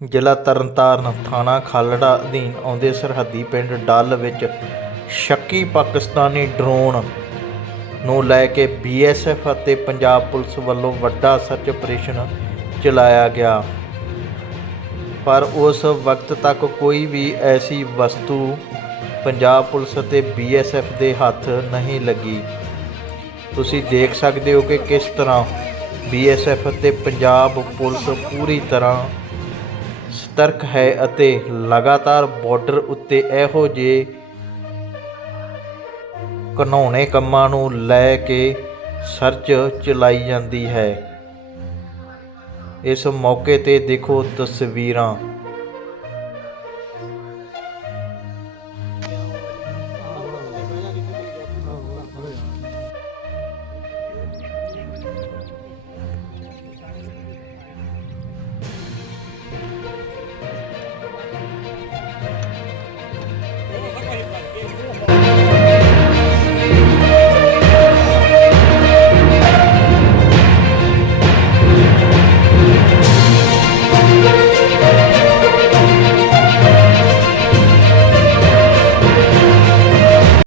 ਜ਼ਿਲ੍ਹਾ ਤਰਨਤਾਰਨ ਥਾਣਾ ਖਾਲੜਾ ਅਧੀਨ ਆਉਂਦੇ ਸਰਹੱਦੀ ਪਿੰਡ ਡੱਲ ਵਿੱਚ ਸ਼ੱਕੀ ਪਾਕਿਸਤਾਨੀ ਡਰੋਨ ਨੂੰ ਲੈ ਕੇ ਬੀਐਸਐਫ ਅਤੇ ਪੰਜਾਬ ਪੁਲਿਸ ਵੱਲੋਂ ਵੱਡਾ ਸਰਚ ਆਪਰੇਸ਼ਨ ਚਲਾਇਆ ਗਿਆ। ਪਰ ਉਸ ਵਕਤ ਤੱਕ ਕੋਈ ਵੀ ਐਸੀ ਵਸਤੂ ਪੰਜਾਬ ਪੁਲਿਸ ਅਤੇ ਬੀਐਸਐਫ ਦੇ ਹੱਥ ਨਹੀਂ ਲੱਗੀ। ਤੁਸੀਂ ਦੇਖ ਸਕਦੇ ਹੋ ਕਿ ਕਿਸ ਤਰ੍ਹਾਂ ਬੀਐਸਐਫ ਅਤੇ ਪੰਜਾਬ ਪੁਲਿਸ ਪੂਰੀ ਤਰ੍ਹਾਂ ਸਤਰਕ ਹੈ ਅਤੇ ਲਗਾਤਾਰ ਬਾਰਡਰ ਉੱਤੇ ਇਹੋ ਜਿਹੇ ਘਨੌਣੇ ਕੰਮਾਂ ਨੂੰ ਲੈ ਕੇ ਸਰਚ ਚਲਾਈ ਜਾਂਦੀ ਹੈ। ਇਸ ਮੌਕੇ ਤੇ ਦੇਖੋ ਤਸਵੀਰਾਂ।